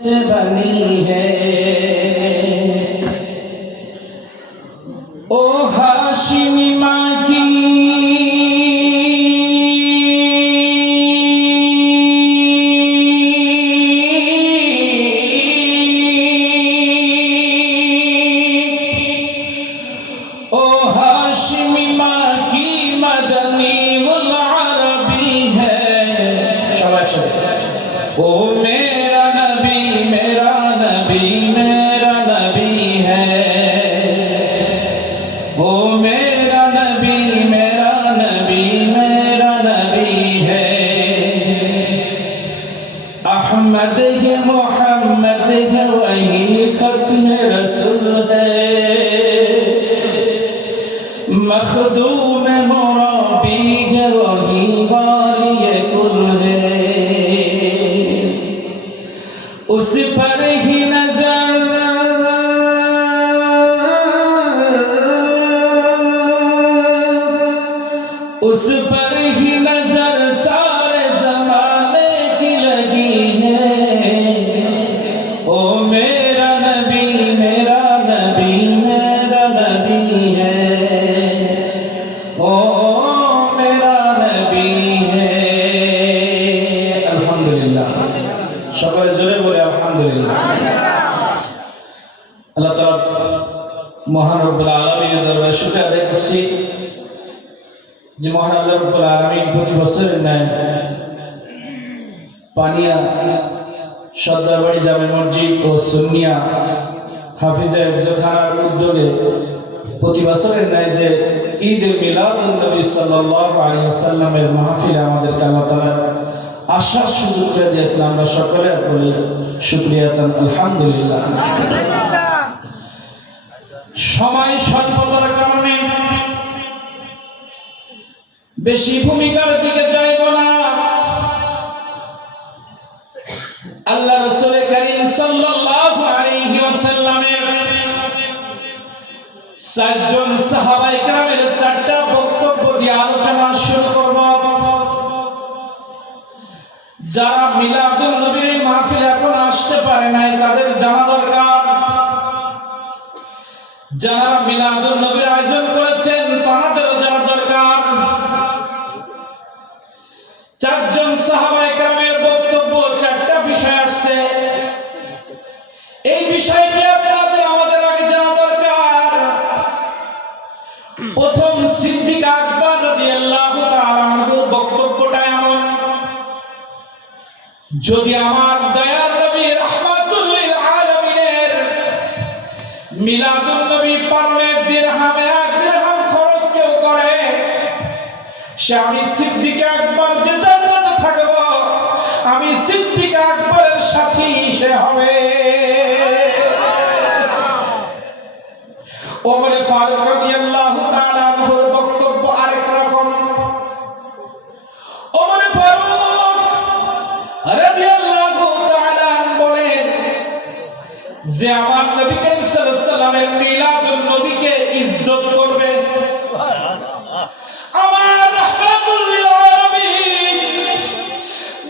से बनी है। ओ हाशिमी माँ की ओ हाशिमी माँ की मदनी उल अरबी है। शाबाश। ओ मेरा नबी मेरा नबी मेरा नबी है। ओ मेरा नबी मेरा नबी मेरा नबी है। अहमद है मोहम्मद है वही खत्म रसूल है। मखदूम मुराबी है वही वाली कुल है। उस पर ही नजर उस पर ही नजर सारे जमाने की लगी है। ओ मेरा नबी मेरा नबी मेरा नबी है। ओ मेरा नबी है। अल्हम्दुलिल्लाह। সকলে জোরে বলে আলহামদুলিল্লাহ। আল্লাহ তাআলা মহান রব্বুল আলামিনের দরবারে শুকরিয়া আদায় করছি যে মহান আল্লাহ রব্বুল আলামিন প্রতি বছরের ন্যায় পানিয়া সদরবাড়ি জামে মসজিদ ও সুন্নিয়া হাফিজে জোখানার উদ্যোগে প্রতি বছরের ন্যায় যে ঈদ মিলাদুন নবী সাল্লাল্লাহু আলাইহি ওয়াসাল্লামের মাহফিলে আমাদেরকে আল্লাহ তাআলা আসার সুযোগ করে দিয়েছেন। আমরা সকলে বলি শুকরিয়া আলহামদুলিল্লাহ। সময় স্বল্পতার কারণে বেশি ভূমিকার দিকে যাইব না। আল্লাহ রাসূল করিম সাল্লাল্লাহু আলাইহি ওয়াসাল্লামের চারজন সাহাবায়ে কেরামের চারটা বক্তব্য দিয়ে আলোচনা শুরু করব। যারা মিলাদুন নবীর মাহফিলে এখন আসতে পারে নাই তাদের জানা দরকার। যারা মিলাদুন নবীর আয়োজন করেছেন তাদেরও জানা দরকার। চারজন সাহাবায়ে কেরামের বক্তব্য চারটা বিষয় আসছে। এই বিষয়টি আপনাদের আমাদের আগে জানা দরকার। প্রথম সিদ্দিক আকবর রাদিয়াল্লাহু তাআলা আনহুর বক্তব্যটা এমন, যদি আমার দয়ার নবী রাহমাতুল লিল আলামিনের মিলাদুন নবী পালনে দিরহামে এক দিরহাম খরচ কেউ করে, সে আমি সিদ্দিক আকবর যে জান্নাতে থাকব আমি সিদ্দিক আকবরের সাথী সে হবে। ওমর ফারুক রাদিয়াল্লাহু তাআলা আনহুর বক্তব্য আরেক রকম। ওমর ফারুক রাদিয়াল্লাহু তাআলা বলেন যে আমার নবী করিম সাল্লাল্লাহু আলাইহি ওয়াসাল্লামের মিলাদুন নবীকে ইজ্জত করবে। আমার রাহমাতুল লিল আলামিন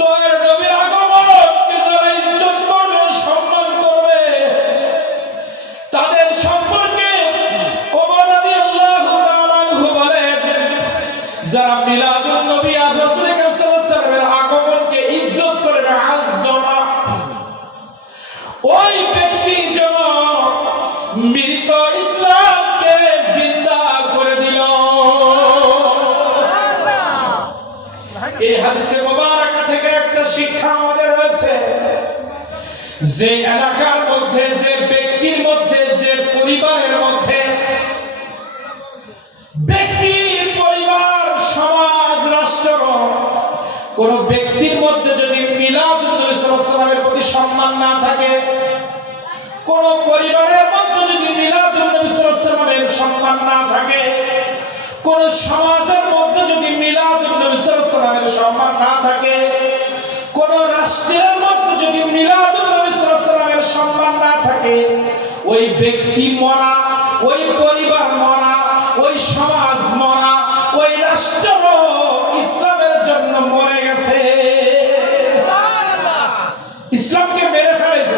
দয়ার নবীর আগমনকে যারা ইজ্জত করবে সম্মান করবে তাদের সম্পর্কে ওমর রাদিয়াল্লাহু তাআলা আনহু বলেন, যারা মিলাদুন নবী আর রাসূল করিম সাল্লাল্লাহু আলাইহি ওয়াসাল্লামের আগমনকে ইজ্জত করবে আযমা, ওই ব্যক্তি যেন মৃত ইসলামকে জিন্দা করে দিল। এই হাদিসে মুবারাকা থেকে একটা শিক্ষা আমাদের রয়েছে, যে এলাকার মধ্যে যে ব্যক্তির মধ্যে যে পরিবারের মধ্যে ব্যক্তি পরিবার সমাজ রাষ্ট্র কোন ব্যক্তির মধ্যে যদি মিলাদুন নবী সাল্লাল্লাহু আলাইহি ওয়াসাল্লামের প্রতি সম্মান না থাকে, কোন পরিবারের মধ্যে যদি মিলাদুন নবী সাল্লাল্লাহু আলাইহি ওয়াসাল্লামের সম্মান না থাকে, কোন সমাজের মধ্যে যদি মিলাদুন নবী সাল্লাল্লাহু আলাইহি ওয়াসাল্লামের সম্মান না থাকে, কোন রাষ্ট্রের মধ্যে যদি মিলাদুন নবী সাল্লাল্লাহু আলাইহি ওয়াসাল্লামের সম্মান না থাকে, ওই ব্যক্তি মরা, ওই পরিবার মরা, ওই সমাজ মরা, ওই রাষ্ট্র ইসলামের জন্য মরে গেছে। ইসলামকে মেরে ফেলেছে।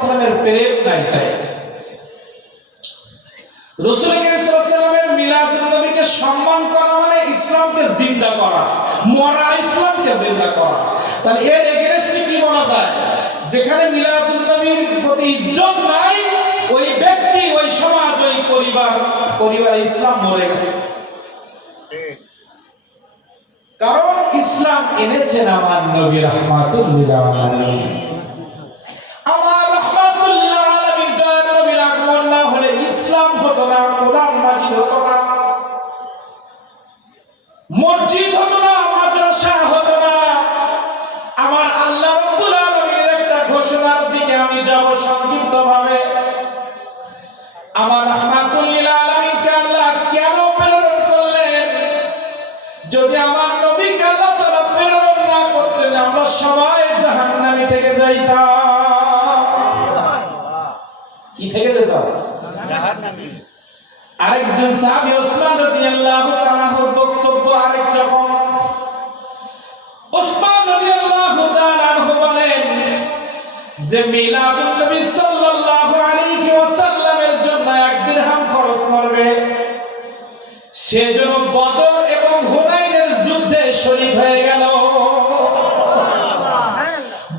সাল্লাল্লাহু আলাইহি ওয়াসাল্লামের প্রেম নাই তাই রাসূল করিম সাল্লাল্লাহু আলাইহি ওয়াসাল্লামের মিলাদুন নবীকে সম্মান করা মানে ইসলামকে জিন্দা করা, মরা ইসলামকে জিন্দা করা। তাহলে এর এগেইনস্টে কি বলা যায়? যেখানে মিলাদুন নবীর প্রতি ইজ্জত নাই, ওই ব্যক্তি, ওই সমাজ, ওই পরিবার ইসলাম মরে গেছে। কারণ ইসলাম এনেছেন আমার নবী রাহমাতুল লিল আলামিন। আমার রাহমাতুল লিল আলামিন দয়ার নবীর আগমন না হলে ইসলাম হতো না, কোরআন মাজিদ হতো না, মসজিদ হতো না, মাদ্রাসা হতো না। আমার আল্লাহ রাব্বুল আলামিনের একটা ঘোষণার দিকে আমি যাব সংক্ষিপ্তভাবে। আমার রাহমাতুল লিল আলামিনকে আল্লাহ কেন প্রেরণ করলেন? যদি আমার নবীকে আল্লাহ তাআলা প্রেরণ না করতেন, আমরা সবাই জাহান্নামী থেকে যাইতাম। কি থেকে যেতাম? জাহান্নামী। আরেকজন সাহাবী ওসমান রাদিয়াল্লাহু তাআলার বক্তব্য আরেক রকম। ওসমান রাদিয়াল্লাহু তাআলা বলেন যে মিলাদুন নবী সাল্লাল্লাহু আলাইহি ওয়াসাল্লামের জন্য 1 দিরহাম খরচ করবে, সে যেন বদর এবং হুনাইনের যুদ্ধে শরীক হয়ে গেল।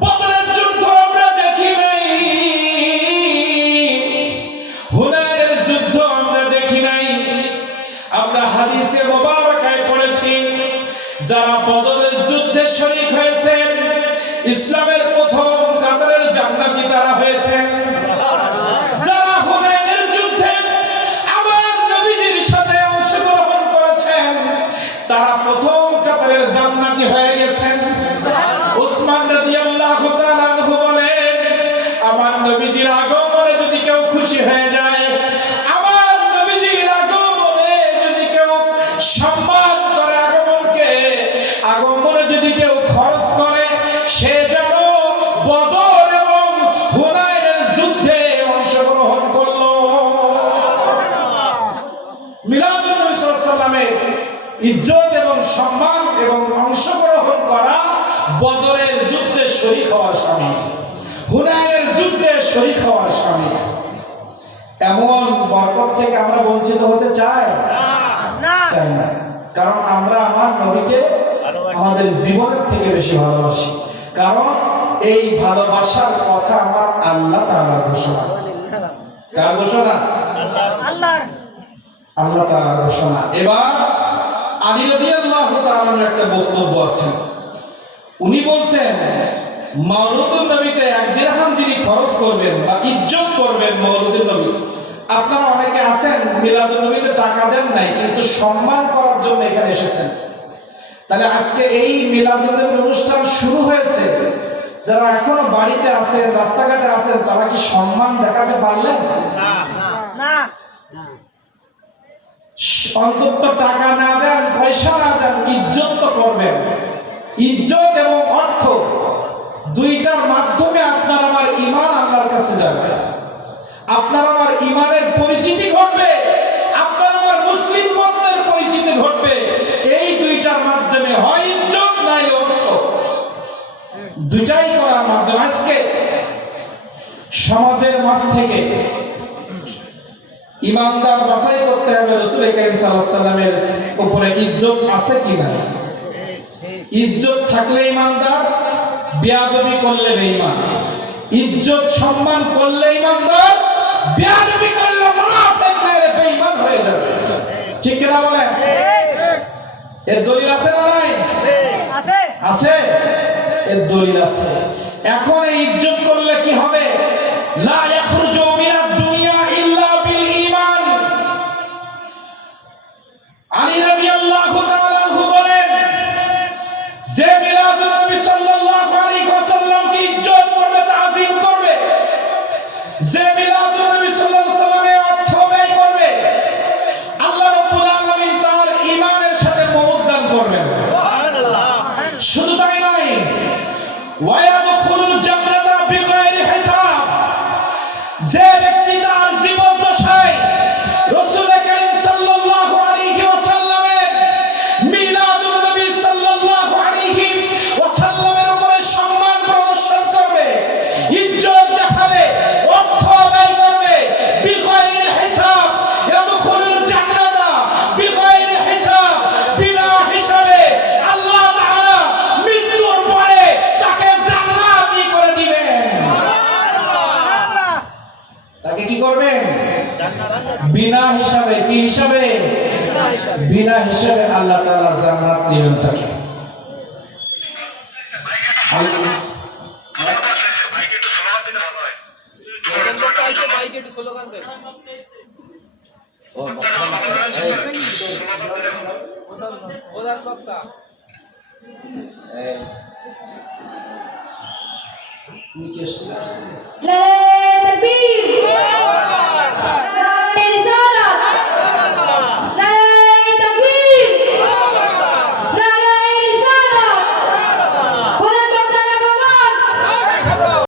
বদরের যুদ্ধ আমরা দেখি নাই, হুনাইনের যুদ্ধ আমরা দেখি নাই। আমরা হাদিসে মুবারাকায় পড়েছি যারা বদরের যুদ্ধে শরীক হয়েছেন ইসলামের প্রথম কাতারের জান্নাতি তারা হয়েছেন। যারা হুনাইনের যুদ্ধে আমার নবীজির সাথে অংশগ্রহণ করেছেন তারা প্রথম কাতারের জান্নাতি হয়ে গেছেন। ওসমান রাদিয়াল্লাহু তাআলা আনহু বলেন, আমার নবীজির আগমনে যদি কেউ খুশি হয়ে যায়, আমার নবীজির আগমনে যদি কেউ সম্মান করে, আগমনে যদি কেউ খরচ করে, সে যেন বদর এবং হুনাইনের যুদ্ধে অংশগ্রহণ করলো। মিলাদুন নবী সাল্লাল্লাহু আলাইহি ওয়াসাল্লামের ইজ্জত এবং সম্মান এবং অংশগ্রহণ করা বদরের যুদ্ধে শরীক হওয়ার শামিল, হুনাইনের যুদ্ধে শরীক হওয়ার শামিল। এমন বরকত থেকে আমরা বঞ্চিত হতে চাই না, চাই না। কারণ আমরা আমার নবীকে আমাদের জীবনের থেকে বেশি ভালোবাসি। কারণ এই ভালোবাসার কথা আমার আল্লাহ তাআলার ঘোষণা। কার ঘোষণা? আল্লাহ তাআলার ঘোষণা। এবার আলী রাদিয়াল্লাহু তাআলার একটা বক্তব্য আছে। উনি বলছেন মাওলুদুন নবীতে 1 দিরহাম যিনি খরচ করবেন বা ইজ্জত করবেন মাওলুদুন নবী, আপনারা অনেকে আছেন মিলাদুন নবীতে টাকা দেন নাই কিন্তু সম্মান করার জন্য এখানে এসেছেন। তাহলে আজকে এই মিলাদুন নবীর অনুষ্ঠান শুরু হয়েছে, যারা এখনো বাড়িতে আছেন, রাস্তাঘাটে আছেন, তারা কি সম্মান দেখাতে পারলেন? না। অন্তত টাকা না দেন, পয়সা না দেন, ইজ্জত তো করবেন। ইজ্জত এবং অর্থ দুইটার মাধ্যমে আপনার আমার ঈমান আল্লাহর কাছে যাবে, আপনার আমার ঈমানের পরিচিতি ঘটবে, আপনার আমার মুসলিম পন্থের পরিচিতি ঘটবে। এই দুইটার মাধ্যমে হয় ইজ্জত নাই অর্থ, দুইটাই করার মাধ্যমে। আজকে সমাজের মাঝ থেকে ইমানদার বাছাই করতে হবে রাসূল করিম সাল্লাল্লাহু আলাইহি ওয়াসাল্লামের উপরে ইজ্জত আছে কি না। ইজ্জত থাকলে ইমানদার, বেয়াদবি করলে বেঈমান। ইজ্জত সম্মান করলে ইমানদার, বেয়াদবি করলে মুনাফিক নাইলে বেঈমান হয়ে যাবে। ঠিক কি না বলেন? এর দলিল আছে না নাই? আছে, আছে, এর দলিল আছে। এখন এই ইজ্জত করলে কি হবে? লা ইয়াখরুজু মিনাদ দুনিয়া ইল্লা বিল ঈমান। আলী রাদিয়াল্লাহু তাআলা আনহু বলেন যে মিলাদুন নবী সাল্লাল্লাহু আলাইহি ওয়াসাল্লামকে ইজ্জত করবে, তাজিম করবে, যে মিলাদুন নবী সাল্লাল্লাহু আলাইহি ওয়াসাল্লামে অর্থ ব্যয় করবে, আল্লাহ রাব্বুল আলামিন তার ঈমানের সাথে মওত দান করবেন। সুবহানাল্লাহ। শুধু তাই নয়, ওয়া ইয়াদখুলুল জান্নাতা হিসাবে, কি হিসাবে? বিনা হিসাবে আল্লাহ তাআলা জান্নাত দিবেন তাকে। নারায়ে তাকবীর।